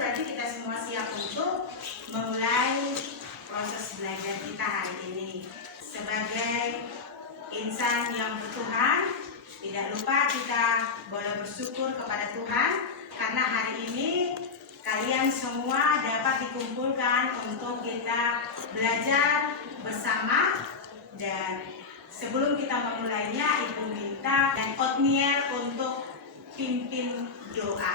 berarti kita semua siap untuk memulai proses belajar kita hari ini. Sebagai insan yang bertuhan, tidak lupa kita boleh bersyukur kepada Tuhan karena hari ini kalian semua dapat dikumpulkan untuk kita belajar bersama. Dan sebelum kita memulainya, Ibu minta dan Otniel untuk pimpin doa.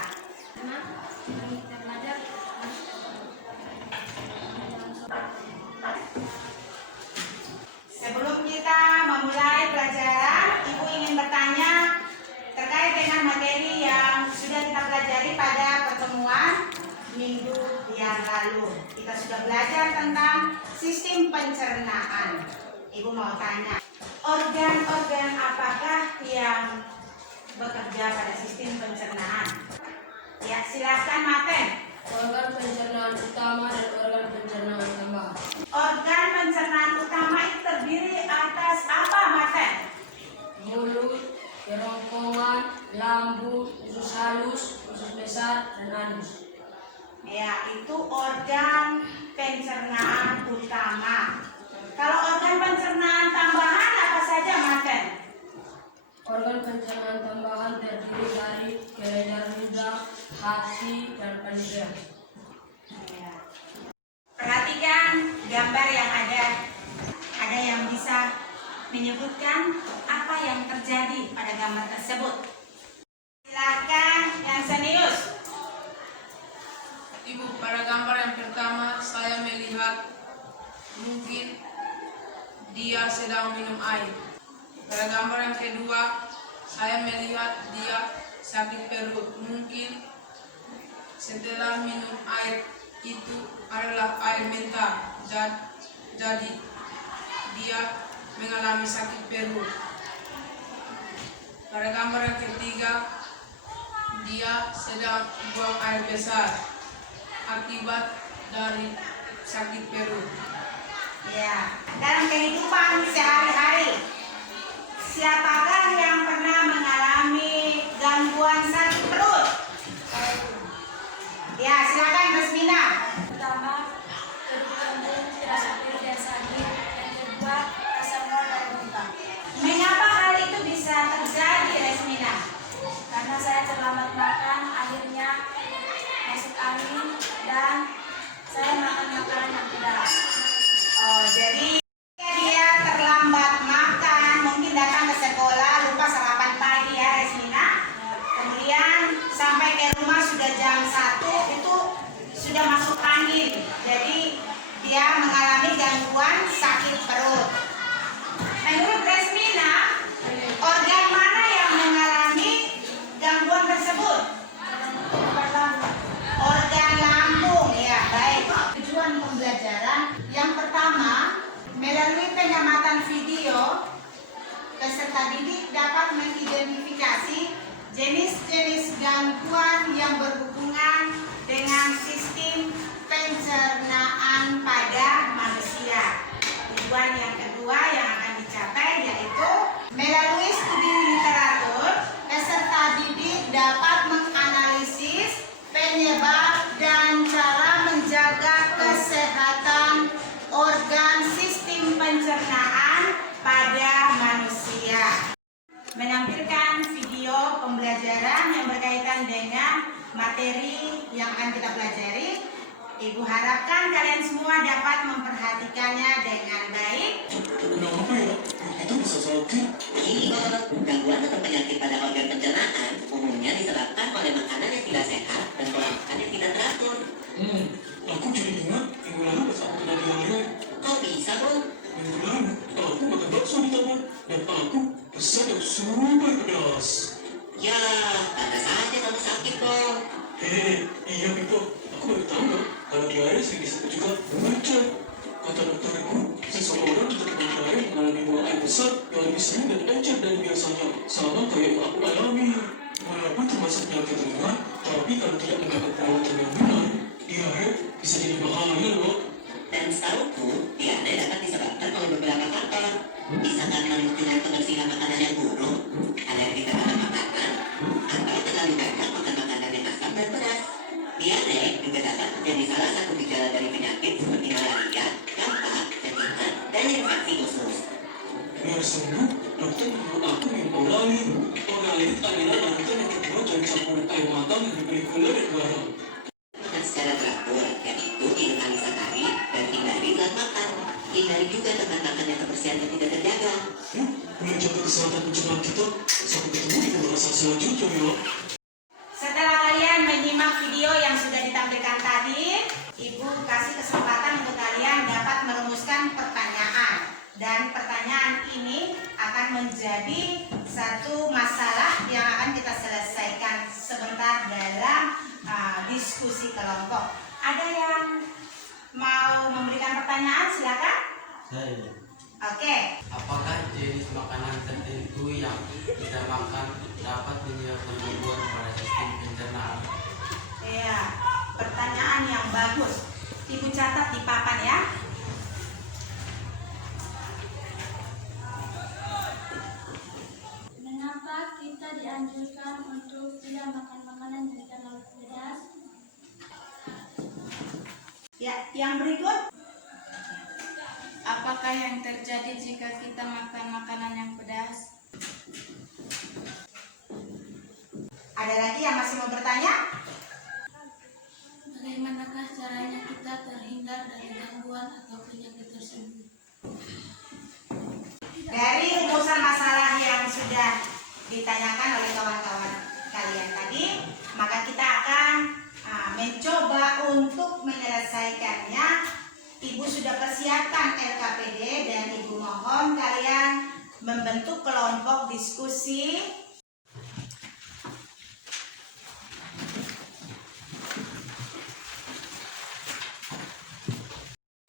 Sebelum kita memulai pelajaran, Ibu ingin bertanya terkait dengan materi yang sudah kita pelajari pada pertemuan minggu yang lalu. Kita sudah belajar tentang sistem pencernaan. Ibu mau tanya, organ-organ apakah yang bekerja pada sistem pencernaan? Ya, silakan Maten. Organ pencernaan utama dan organ pencernaan tambahan. Organ pencernaan utama itu terdiri atas apa, Maten? Mulut, kerongkongan, lambung, usus halus, usus besar, dan anus. Ya, itu organ pencernaan utama. Kalau organ pencernaan tambahan apa saja, Maten? Organ pencernaan tambahan terdiri dari kelenjar ludah, hati, dan pankreas. Ya. Perhatikan gambar yang ada. Ada yang bisa menyebutkan apa yang terjadi pada gambar tersebut? Silakan yang serius. Ibu, pada gambar yang pertama saya melihat mungkin dia sedang minum air. Pada gambar yang kedua saya melihat dia sakit perut. Mungkin setelah minum air itu adalah air mentah. Jadi dia mengalami sakit perut. Pada gambar yang ketiga dia sedang buang air besar akibat dari sakit perut. Ya, dalam kehidupan sehari-hari, siapakah yang pernah mengalami gangguan sakit perut? Ya, silakan Resmina. Pertama, kedudukan terasa perut dan sakit. Yang kedua, rasa mual dan muntah. Mengapa hal itu bisa terjadi, Resmina? Karena saya terlambat makan, akhirnya masuk angin dan saya makan makanan yang pedas. Oh, jadi dia terlambat makan, mungkin datang ke sekolah lupa sarapan pagi ya, Resmina. Kemudian sampai ke rumah sudah jam 1, itu sudah masuk angin. Jadi dia mengalami gangguan sakit perut. Menurut Resmina, organ mana yang mengalami gangguan tersebut? Organ lambung, ya baik. Tujuan pembelajaran yang pertama, melalui pengamatan video, peserta didik dapat mengidentifikasi jenis-jenis gangguan yang berhubungan dengan sistem pencernaan pada manusia. Tujuan yang kedua yang akan dicapai yaitu melalui studi literatur, peserta didik dapat menganalisis penyebab dan cara menjaga kesehatan organ sistem pencernaan pada manusia. Menampilkan video pembelajaran yang berkaitan dengan materi yang akan kita pelajari. Ibu harapkan kalian semua dapat memperhatikannya dengan baik. Kenapa ya? Itu bisa sakit. Ini kok, gangguan atau penyakit pada organ pencernaan umumnya disebabkan oleh makanan yang tidak sehat dan pola makan yang tidak teratur. Aku jadi ingat minggu lalu pas aku kena diare. Kok bisa, Bu? Minggu lalu aku makan bakso di taman dan aku pesan yang super pedas. Ya, pada saatnya kamu sakit dong. Iya Pipo, aku baru tahu loh kalau diare sering disebut juga muncul. Kata dokterku, seseorang jika kena diare mengalami buang air besar yang lebih sering dan encer dari biasanya, sama kayak yang aku alami. Walaupun termasuk penyakit ringan, tapi kalau tidak mendapat perawatan yang benar, diare bisa jadi bahaya loh. Dan setahuku, diare dapat disebabkan oleh beberapa faktor. Bisa karena lingkungan kebersihan makanan yang buruk, alergi terhadap makanan, atau terlalu banyak makan makanan yang asam dan pedas. Diare juga dapat menjadi salah satu gejala dari penyakit seperti malaria, campak, cacingan, dan infeksi usus. Biar sembuh, dokter menyuruh aku minum Oralin. Oralin adalah larutan yang terbuat dari campuran air matang yang diberi gula dan garam. Makan secara teratur, yaitu minum anisatori dan hindari saat makan. Hindari juga tempat makan yang kebersihan yang tidak terjaga. Boleh jaga kesehatan pencernaan kita. Sampai ketemu di pembahasan selanjutnya ya. Setelah kalian menyimak video yang sudah ditampilkan tadi, Ibu kasih kesempatan untuk kalian dapat merumuskan pertanyaan. Dan pertanyaan ini akan menjadi satu masalah yang akan kita selesaikan sebentar dalam diskusi kelompok. Ada yang mau memberikan pertanyaan? Silakan. Saya. Oke. Apakah jenis makanan tertentu yang kita makan dapat menyebabkan gangguan pada sistem pencernaan? Ya, pertanyaan yang bagus. Ibu catat di papan ya. Mengapa kita dianjurkan untuk tidak makan makanan yang terlalu pedas? Ya, yang berikut. Apakah yang terjadi jika kita makan makanan yang pedas? Ada lagi yang masih mau bertanya? Bagaimanakah caranya kita terhindar dari gangguan atau penyakit tersebut? Dari rumusan masalah yang sudah ditanyakan oleh kawan-kawan kalian tadi, maka kita akan mencoba untuk menyelesaikannya. Ibu sudah persiapkan LKPD dan Ibu mohon kalian membentuk kelompok diskusi.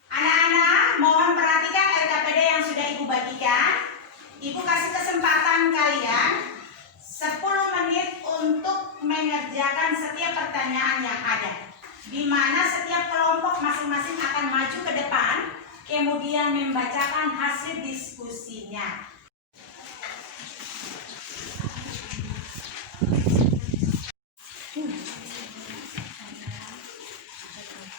Anak-anak, mohon perhatikan LKPD yang sudah Ibu bagikan. Ibu kasih kesempatan kalian 10 menit untuk mengerjakan setiap pertanyaan yang ada, di mana setiap kelompok masing-masing akan maju ke depan, kemudian membacakan hasil diskusinya.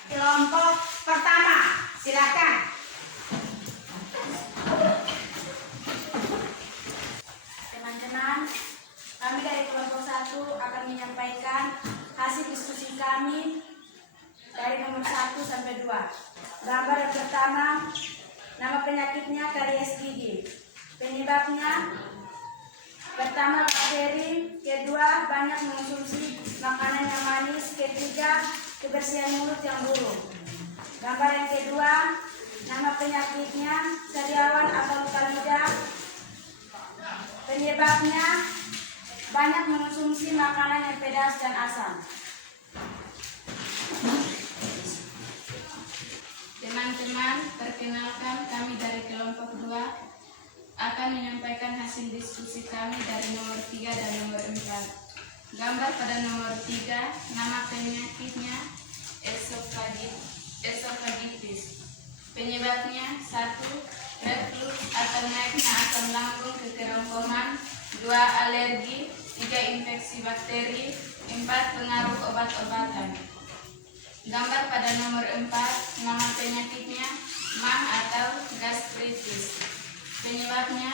Kelompok pertama, silakan. Teman-teman, kami dari kelompok 1 akan menyampaikan hasil diskusi kami dari nomor 1 sampai 2. Gambar yang pertama, nama penyakitnya karies gigi. Penyebabnya pertama bakteri, kedua banyak mengonsumsi makanan yang manis, ketiga kebersihan mulut yang buruk. Gambar yang kedua, nama penyakitnya sariawan atau luka lidah. Penyebabnya banyak mengonsumsi makanan yang pedas dan asam. Teman-teman, perkenalkan kami dari kelompok 2 akan menyampaikan hasil diskusi kami dari nomor 3 dan nomor 4. Gambar pada nomor 3, nama penyakitnya esophagitis. Penyebabnya 1. Reflux atau naiknya asam lambung ke kerongkongan, 2. Alergi, 3. Infeksi bakteri, 4. Pengaruh obat-obatan. Gambar pada nomor 4, nama penyakitnya MAH atau gastritis. Penyebabnya,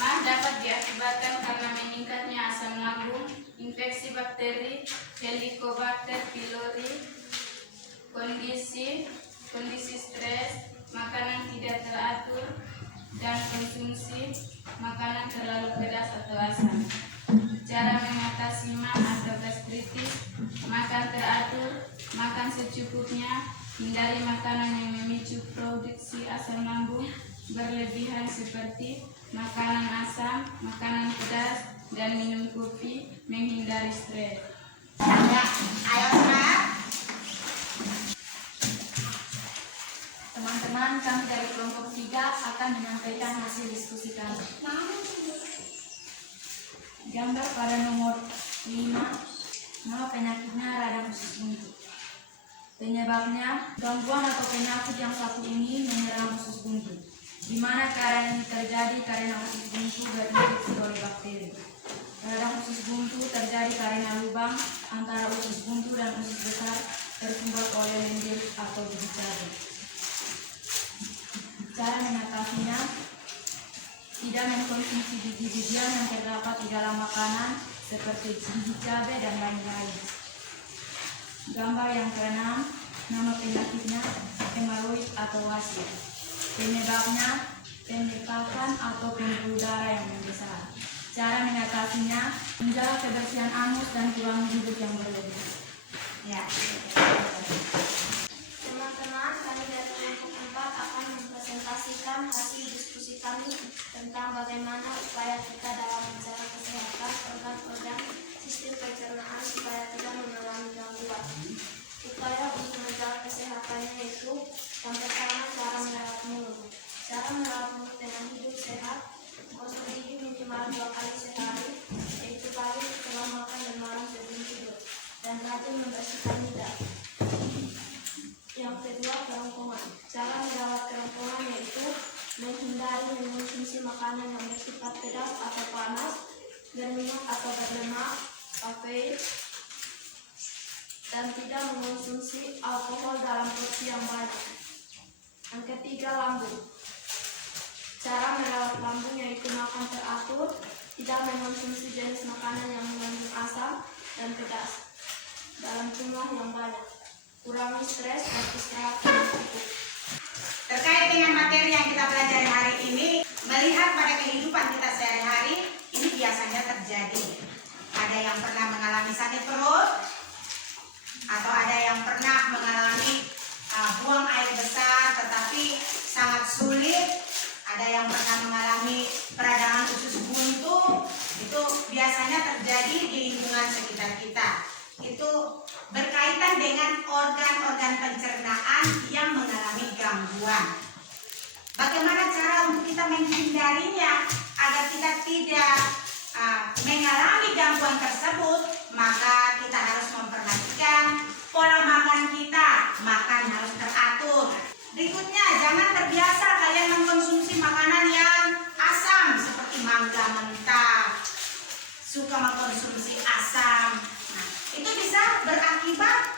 MAH dapat diakibatkan karena meningkatnya asam lambung, infeksi bakteri, Helicobacter pylori, kondisi stres, makanan tidak teratur, dan konsumsi makanan terlalu pedas atau asam. Cara mengatasi MAH atau gastritis: makan teratur, makan secukupnya, hindari makanan yang memicu produksi asam lambung berlebihan seperti makanan asam, makanan pedas, dan minum kopi, menghindari stres. Ya, ayo semangat. Teman-teman, kami dari kelompok 3 akan menyampaikan hasil diskusi kami. Gambar pada nomor 5, nama penyakitnya radang usus buntu. Penyebabnya gangguan atau penyakit yang satu ini menyerang usus buntu, di mana keadaan ini terjadi karena usus buntu terinfeksi oleh bakteri. Radang usus buntu terjadi karena lubang antara usus buntu dan usus besar tertutup atau biji cabai. Cara mengatasinya, tidak mengkonsumsi biji-bijian yang terdapat di dalam makanan seperti biji cabai dan lain-lain. Gambar yang keenam, nama penyakitnya hemoroid atau wasir. Penyebabnya pembekakan atau pembuluh darah yang membesar. Cara mengatasinya, menjaga kebersihan anus dan kurangi duduk yang berlebihan. Ya. Teman-teman, kami dari kelompok 4 akan mempresentasikan hasil diskusi kami tentang bagaimana upaya kita dalam menjaga kesehatan organ-organ sistem pencernaan supaya tidak mengalami gangguan. Upaya untuk menjaga kesehatannya yaitu yang pertama, cara merawat mulut. Cara merawat mulut dengan hidup sehat, gosok gigi minimal 2 kali sehari, yaitu pagi setelah makan dan malam sebelum tidur, dan rajin membersihkan lidah. Yang kedua, kerongkongan. Cara merawat kerongkongan yaitu menghindari mengonsumsi makanan yang bersifat pedas atau panas, berminyak atau berlemak, kafein, dan tidak mengonsumsi alkohol dalam porsi yang banyak. Yang ketiga, lambung. Cara merawat lambung yaitu makan teratur, tidak mengonsumsi jenis makanan yang mengandung asam dan pedas dalam jumlah yang banyak. Kurangi stres dan istirahat yang cukup. Terkait dengan materi yang kita pelajari hari ini, melihat pada kehidupan kita sehari-hari, ini biasanya terjadi. Ada yang pernah mengalami sakit perut, atau ada yang pernah mengalami buang air besar tetapi sangat sulit, ada yang pernah mengalami peradangan usus buntu. Itu biasanya terjadi di lingkungan sekitar kita. Itu berkaitan dengan organ-organ pencernaan yang mengalami gangguan. Bagaimana cara untuk kita menghindarinya agar kita tidak mengalami gangguan tersebut? Maka kita harus memperhatikan pola makan kita. Makan harus teratur. Berikutnya, jangan terbiasa kalian mengkonsumsi makanan yang asam seperti mangga mentah, suka mengkonsumsi asam. Nah, itu bisa berakibat